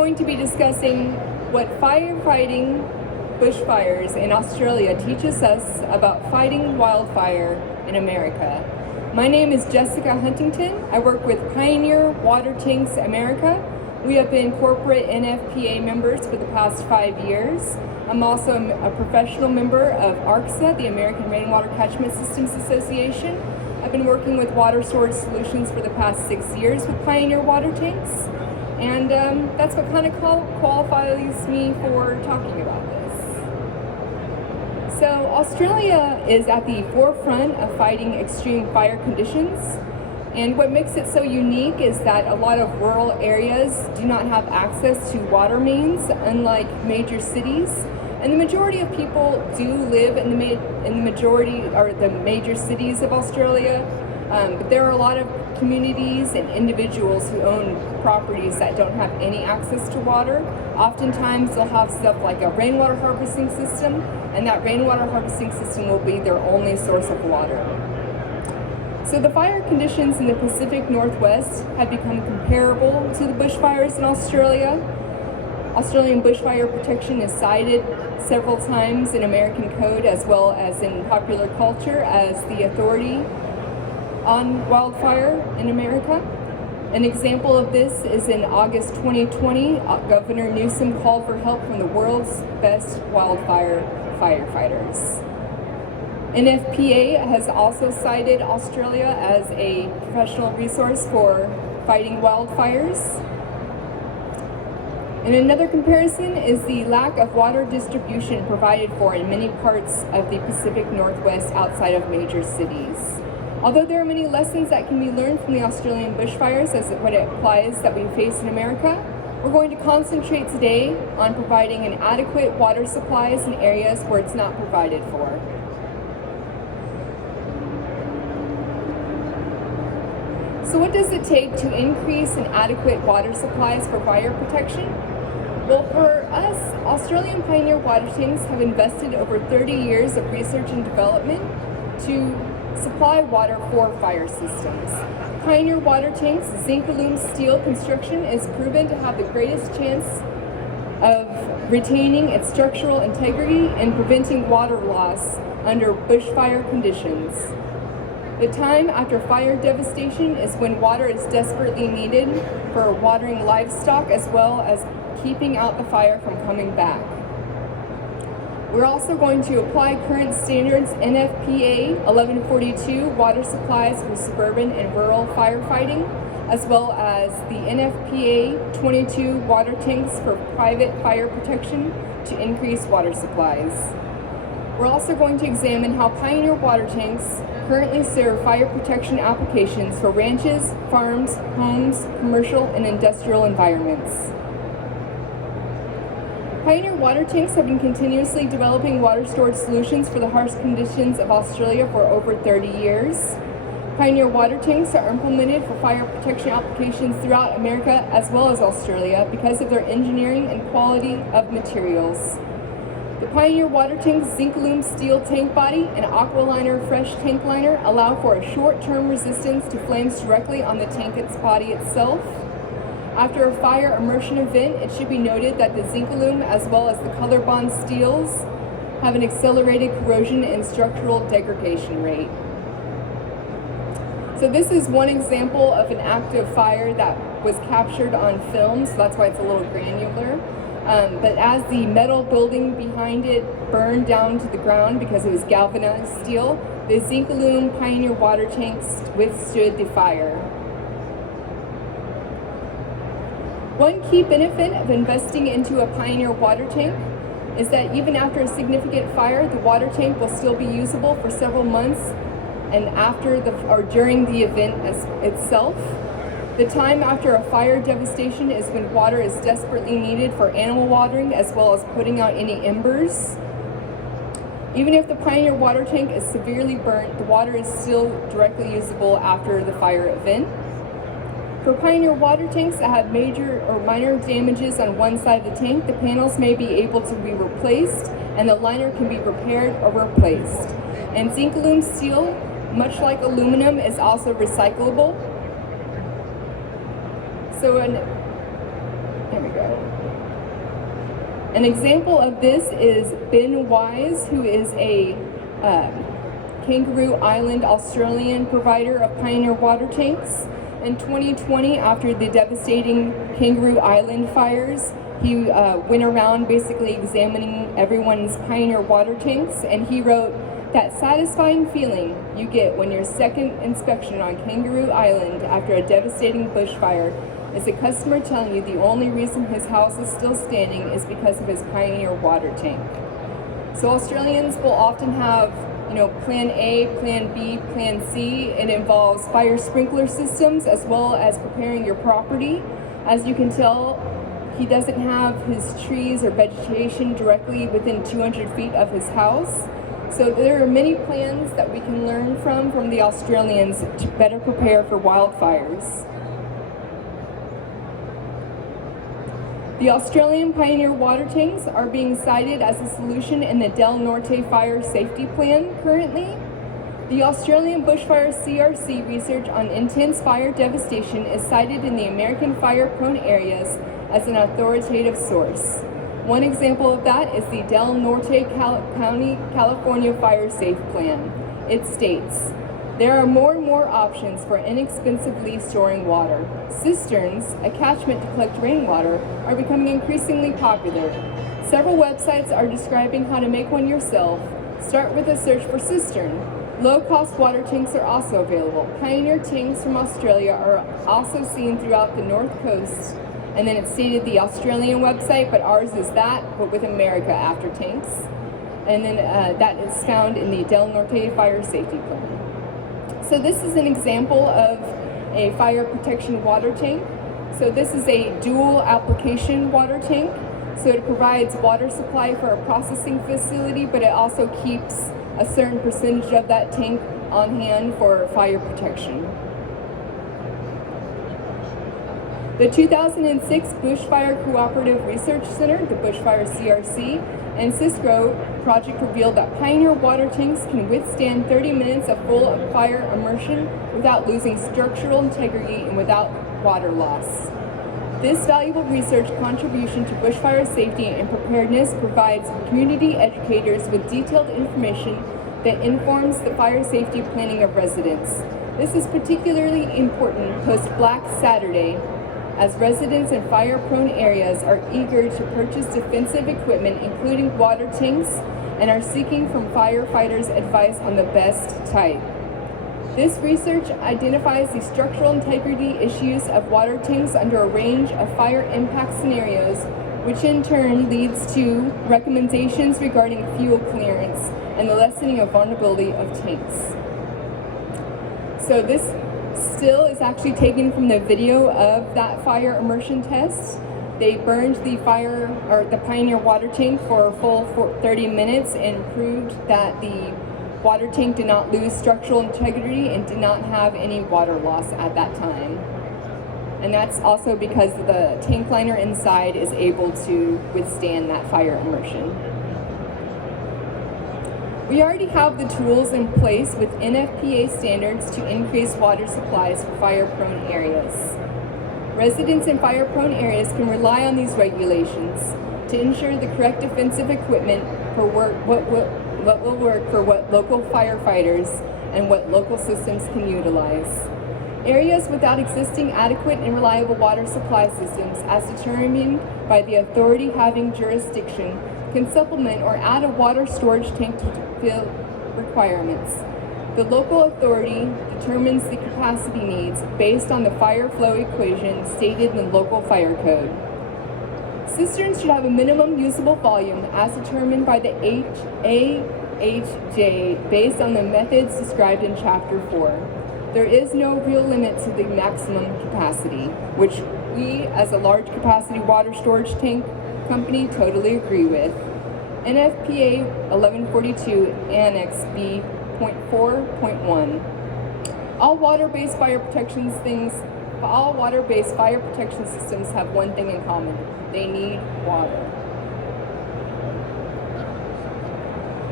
going to be discussing what firefighting bushfires in Australia teaches us about fighting wildfire in America. My name is Jessica Huntington. I work with Pioneer Water Tanks America. We have been corporate NFPA members for the past 5 years. I'm also a professional member of ARCSA, the American Rainwater Catchment Systems Association. I've been working with water storage solutions for the past 6 years with Pioneer Water Tanks, and that's what kind of qualifies me for talking about this. So Australia is at the forefront of fighting extreme fire conditions, and what makes it so unique is that a lot of rural areas do not have access to water mains, unlike major cities. And the majority of people do live in the majority or the major cities of Australia, but there are a lot of communities and individuals who own properties that don't have any access to water. Oftentimes they'll have stuff like a rainwater harvesting system, and that rainwater harvesting system will be their only source of water. So the fire conditions in the Pacific Northwest have become comparable to the bushfires in Australia. Australian bushfire protection is cited several times in American code as well as in popular culture as the authority on wildfire in America. An example of this is in August 2020, Governor Newsom called for help from the world's best wildfire firefighters. NFPA has also cited Australia as a professional resource for fighting wildfires. And another comparison is the lack of water distribution provided for in many parts of the Pacific Northwest outside of major cities. Although there are many lessons that can be learned from the Australian bushfires as what it applies that we face in America, we're going to concentrate today on providing an adequate water supplies in areas where it's not provided for. So what does it take to increase an adequate water supplies for fire protection? Well, for us, Australian Pioneer Water Tanks have invested over 30 years of research and development to supply water for fire systems. Pioneer Water Tanks ZINCALUME steel construction is proven to have the greatest chance of retaining its structural integrity and preventing water loss under bushfire conditions. The time after fire devastation is when water is desperately needed for watering livestock as well as keeping out the fire from coming back. We're also going to apply current standards NFPA 1142 water supplies for suburban and rural firefighting, as well as the NFPA 22 water tanks for private fire protection to increase water supplies. We're also going to examine how Pioneer Water Tanks currently serve fire protection applications for ranches, farms, homes, commercial, and industrial environments. Pioneer Water Tanks have been continuously developing water storage solutions for the harsh conditions of Australia for over 30 years. Pioneer Water Tanks are implemented for fire protection applications throughout America as well as Australia because of their engineering and quality of materials. The Pioneer Water Tank ZINCALUME steel tank body and Aqualiner fresh tank liner allow for a short-term resistance to flames directly on the tank's body itself. After a fire immersion event, it should be noted that the ZINCALUME as well as the ColorBond steels have an accelerated corrosion and structural degradation rate. So this is one example of an active fire that was captured on film, so that's why it's a little granular. But as the metal building behind it burned down to the ground because it was galvanized steel, the ZINCALUME Pioneer Water Tanks withstood the fire. One key benefit of investing into a Pioneer Water Tank is that even after a significant fire, the water tank will still be usable for several months and after or during the event itself. The time after a fire devastation is when water is desperately needed for animal watering as well as putting out any embers. Even if the Pioneer Water Tank is severely burnt, the water is still directly usable after the fire event. For Pioneer Water Tanks that have major or minor damages on one side of the tank, the panels may be able to be replaced and the liner can be repaired or replaced. And ZINCALUME steel, much like aluminum, is also recyclable. So There we go. An example of this is Ben Wise, who is a Kangaroo Island Australian provider of Pioneer Water Tanks. In 2020, after the devastating Kangaroo Island fires, he went around basically examining everyone's Pioneer water tanks, and he wrote, "That satisfying feeling you get when your second inspection on Kangaroo Island after a devastating bushfire is a customer telling you the only reason his house is still standing is because of his Pioneer water tank." So Australians will often have, plan A, plan B, plan C. It involves fire sprinkler systems as well as preparing your property. As you can tell, he doesn't have his trees or vegetation directly within 200 feet of his house. So there are many plans that we can learn from the Australians to better prepare for wildfires. The Australian Pioneer water tanks are being cited as a solution in the Del Norte Fire Safety Plan currently. The Australian Bushfire CRC research on intense fire devastation is cited in the American fire-prone areas as an authoritative source. One example of that is the Del Norte County, California Fire Safe Plan. It states, "There are more and more options for inexpensively storing water. Cisterns, a catchment to collect rainwater, are becoming increasingly popular. Several websites are describing how to make one yourself. Start with a search for cistern. Low-cost water tanks are also available. Pioneer tanks from Australia are also seen throughout the North Coast." And then it stated the Australian website, but ours is that, but with America after tanks. And then that is found in the Del Norte Fire Safety Plan. So this is an example of a fire protection water tank. So this is a dual application water tank. So it provides water supply for a processing facility, but it also keeps a certain percentage of that tank on hand for fire protection. The 2006 Bushfire Cooperative Research Center, the Bushfire CRC, and Cisco project revealed that Pioneer water tanks can withstand 30 minutes of full fire immersion without losing structural integrity and without water loss. This valuable research contribution to bushfire safety and preparedness provides community educators with detailed information that informs the fire safety planning of residents. This is particularly important post-Black Saturday, as residents in fire-prone areas are eager to purchase defensive equipment, including water tanks, and are seeking from firefighters advice on the best type. This research identifies the structural integrity issues of water tanks under a range of fire impact scenarios, which in turn leads to recommendations regarding fuel clearance and the lessening of vulnerability of tanks. So this still is actually taken from the video of that fire immersion test. They burned the Pioneer water tank for a full 30 minutes and proved that the water tank did not lose structural integrity and did not have any water loss at that time. And that's also because the tank liner inside is able to withstand that fire immersion. We already have the tools in place with NFPA standards to increase water supplies for fire-prone areas. Residents in fire-prone areas can rely on these regulations to ensure the correct defensive equipment for what will work for what local firefighters and what local systems can utilize. Areas without existing adequate and reliable water supply systems, as determined by the authority having jurisdiction, can supplement or add a water storage tank to fulfill requirements. The local authority determines the capacity needs based on the fire flow equation stated in the local fire code. Cisterns should have a minimum usable volume as determined by the AHJ based on the methods described in Chapter 4. There is no real limit to the maximum capacity, which we, as a large capacity water storage tank company, totally agree with. NFPA 1142 Annex B.4.1. All water-based fire protection systems have one thing in common. They need water.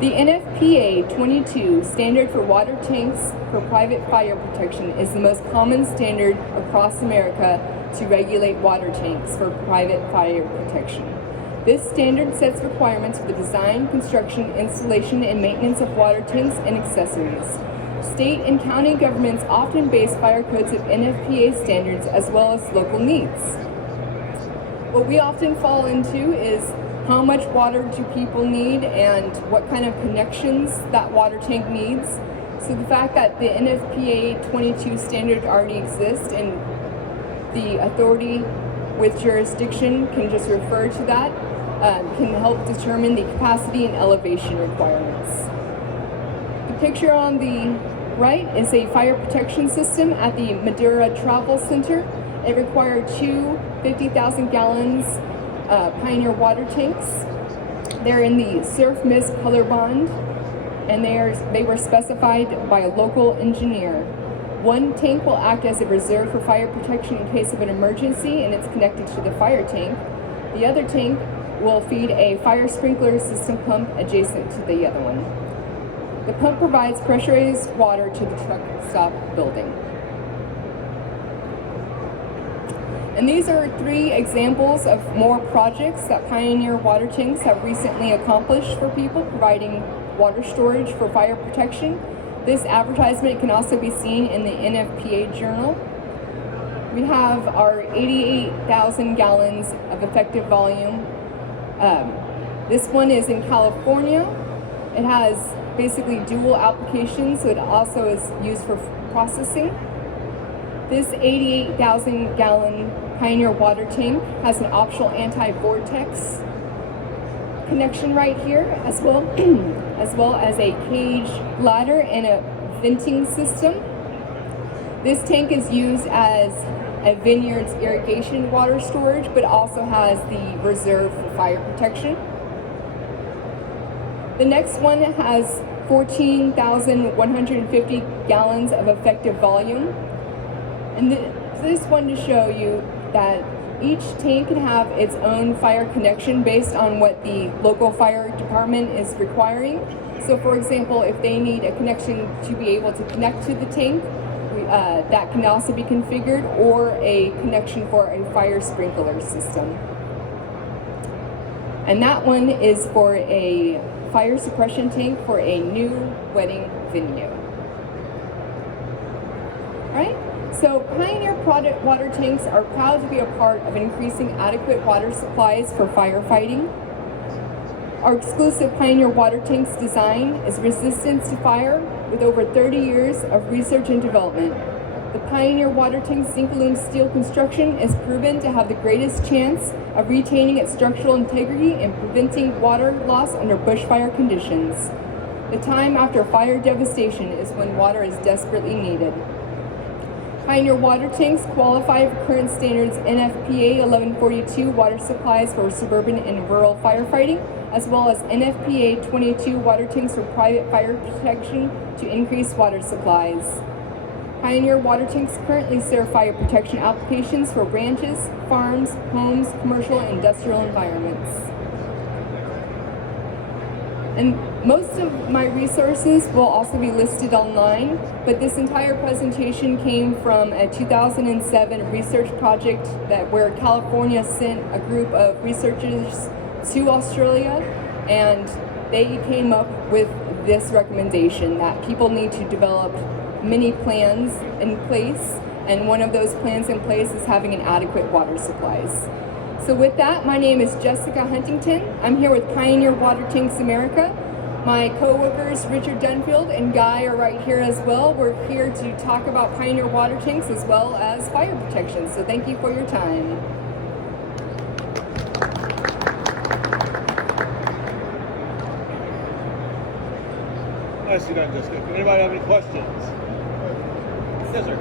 The NFPA 22 standard for water tanks for private fire protection is the most common standard across America to regulate water tanks for private fire protection. This standard sets requirements for the design, construction, installation, and maintenance of water tanks and accessories. State and county governments often base fire codes of NFPA standards as well as local needs. What we often fall into is how much water do people need and what kind of connections that water tank needs. So the fact that the NFPA 22 standard already exists and the authority with jurisdiction can just refer to that can help determine the capacity and elevation requirements. The picture on the right is a fire protection system at the Madera Travel Center. It required two 50,000 gallons Pioneer water tanks. They're in the surf mist color bond, and they were specified by a local engineer. One tank will act as a reserve for fire protection in case of an emergency, and it's connected to the fire tank. The other tank will feed a fire sprinkler system pump adjacent to the other one. The pump provides pressurized water to the truck stop building. And these are 3 examples of more projects that Pioneer Water Tanks have recently accomplished for people, providing water storage for fire protection. This advertisement can also be seen in the NFPA journal. We have our 88,000 gallons of effective volume. This one is in California. It has basically dual applications, so it also is used for processing. This 88,000 gallon Pioneer water tank has an optional anti-vortex connection right here, as well as a cage ladder and a venting system. This tank is used as a vineyard's irrigation water storage, but also has the reserve for fire protection. The next one has 14,150 gallons of effective volume. And this one to show you that each tank can have its own fire connection based on what the local fire department is requiring. So for example, if they need a connection to be able to connect to the tank, that can also be configured, or a connection for a fire sprinkler system. And that one is for a fire suppression tank for a new wedding venue. All right? So Pioneer water tanks are proud to be a part of increasing adequate water supplies for firefighting. Our exclusive Pioneer water tanks design is resistant to fire with over 30 years of research and development. The Pioneer water tank ZINCALUME steel construction is proven to have the greatest chance of retaining its structural integrity and preventing water loss under bushfire conditions. The time after fire devastation is when water is desperately needed. Pioneer water tanks qualify for current standards NFPA 1142 water supplies for suburban and rural firefighting, as well as NFPA 22 water tanks for private fire protection to increase water supplies. Pioneer water tanks currently serve fire protection applications for ranches, farms, homes, commercial, and industrial environments. And most of my resources will also be listed online, but this entire presentation came from a 2007 research project where California sent a group of researchers to Australia, and they came up with this recommendation that people need to develop many plans in place, and one of those plans in place is having an adequate water supplies. So with that, my name is Jessica Huntington. I'm here with Pioneer Water Tanks America. My co-workers Richard Dunfield and Guy are right here as well. We're here to talk about Pioneer Water Tanks as well as fire protection. So thank you for your time. Nicely done, Jessica. Anybody have any questions? Yes, sir.